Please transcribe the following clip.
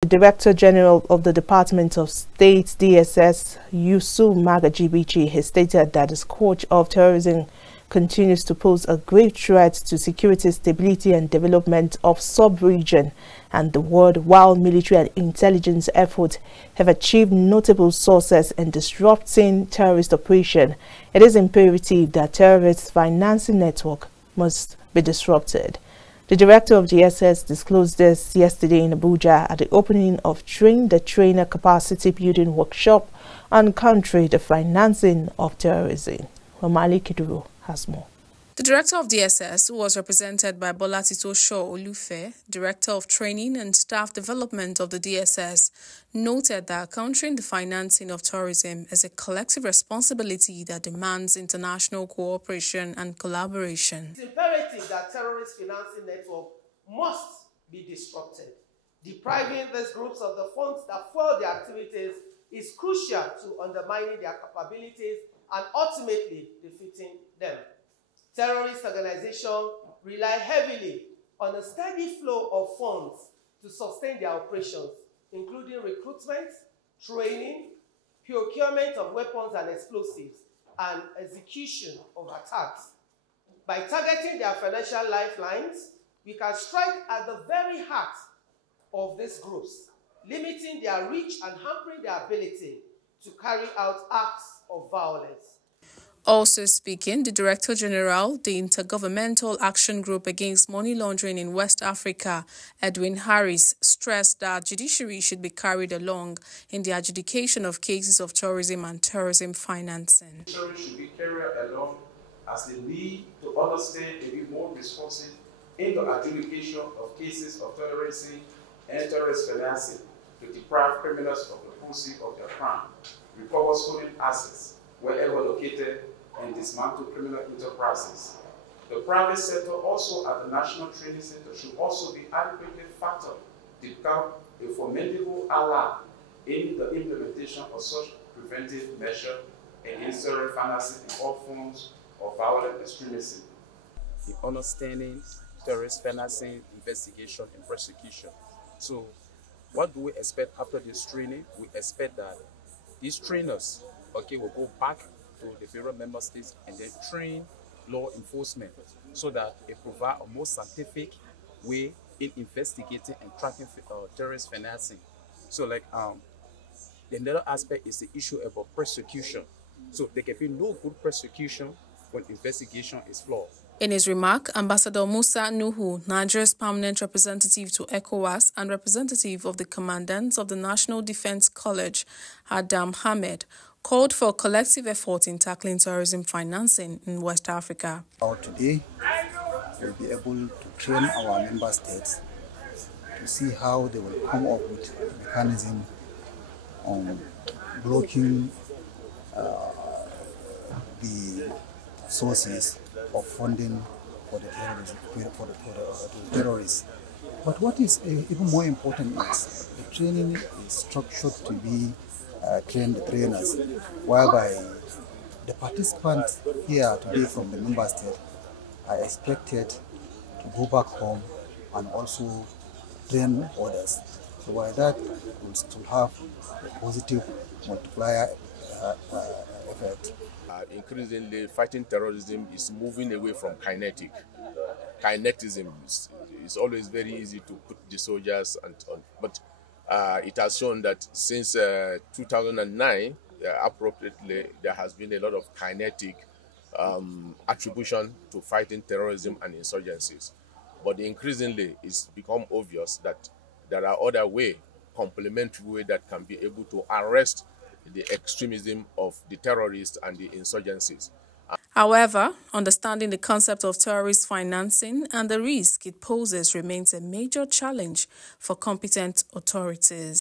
The Director General of the Department of State DSS, Yusuf Magajibichi, has stated that the scourge of terrorism continues to pose a grave threat to security, stability and development of sub-region and the world. While military and intelligence efforts have achieved notable success in disrupting terrorist operations, it is imperative that terrorist financing network must be disrupted. The director of DSS disclosed this yesterday in Abuja at the opening of Train the Trainer Capacity Building Workshop on Country the Financing of Terrorism. Romali Kiduro has more. The director of DSS, who was represented by Bola Tito Shaw Olufe, director of training and staff development of the DSS, noted that countering the financing of terrorism is a collective responsibility that demands international cooperation and collaboration. It's imperative that terrorist financing network must be disrupted. Depriving these groups of the funds that fuel their activities is crucial to undermining their capabilities and ultimately defeating them. Terrorist organizations rely heavily on a steady flow of funds to sustain their operations, including recruitment, training, procurement of weapons and explosives, and execution of attacks. By targeting their financial lifelines, we can strike at the very heart of these groups, limiting their reach and hampering their ability to carry out acts of violence. Also speaking, the Director General, the Intergovernmental Action Group Against Money Laundering in West Africa, Edwin Harris, stressed that judiciary should be carried along in the adjudication of cases of terrorism and terrorism financing. Judiciary should be carried along as they need to understand and be more responsive in the adjudication of cases of terrorism and terrorist financing to deprive criminals of the proceeds of their crime, recover stolen assets wherever located, and dismantle criminal enterprises. The private sector also at the National Training Center should also be adequately factored to become a formidable ally in the implementation of such preventive measures against terrorist financing in all forms of violent extremism. The understanding terrorist financing, investigation and prosecution. So what do we expect after this training? We expect that these trainers will go back to the various member states and then train law enforcement so that it provides a more scientific way in investigating and tracking terrorist financing. So the another aspect is the issue about prosecution. So there can be no good prosecution when investigation is flawed. In his remark, Ambassador Musa Nuhu, Nigeria's permanent representative to ECOWAS and representative of the commandants of the National Defense College, Adam Hamed, called for a collective effort in tackling terrorism financing in West Africa. Today, we'll be able to train our member states to see how they will come up with a mechanism on blocking the sources of funding for the terrorists. But what is even more important is the training is structured to be train the trainers, whereby the participants here today from the member state are expected to go back home and also train others. So by that, we'll still have a positive multiplier effect. Increasingly, fighting terrorism is moving away from kinetic. Kinetism is always very easy to put the soldiers on, but it has shown that since 2009, appropriately, there has been a lot of kinetic attribution to fighting terrorism and insurgencies. But increasingly, it's become obvious that there are other ways, complementary ways that can be able to arrest the extremism of the terrorists and the insurgencies. However, understanding the concept of terrorist financing and the risk it poses remains a major challenge for competent authorities.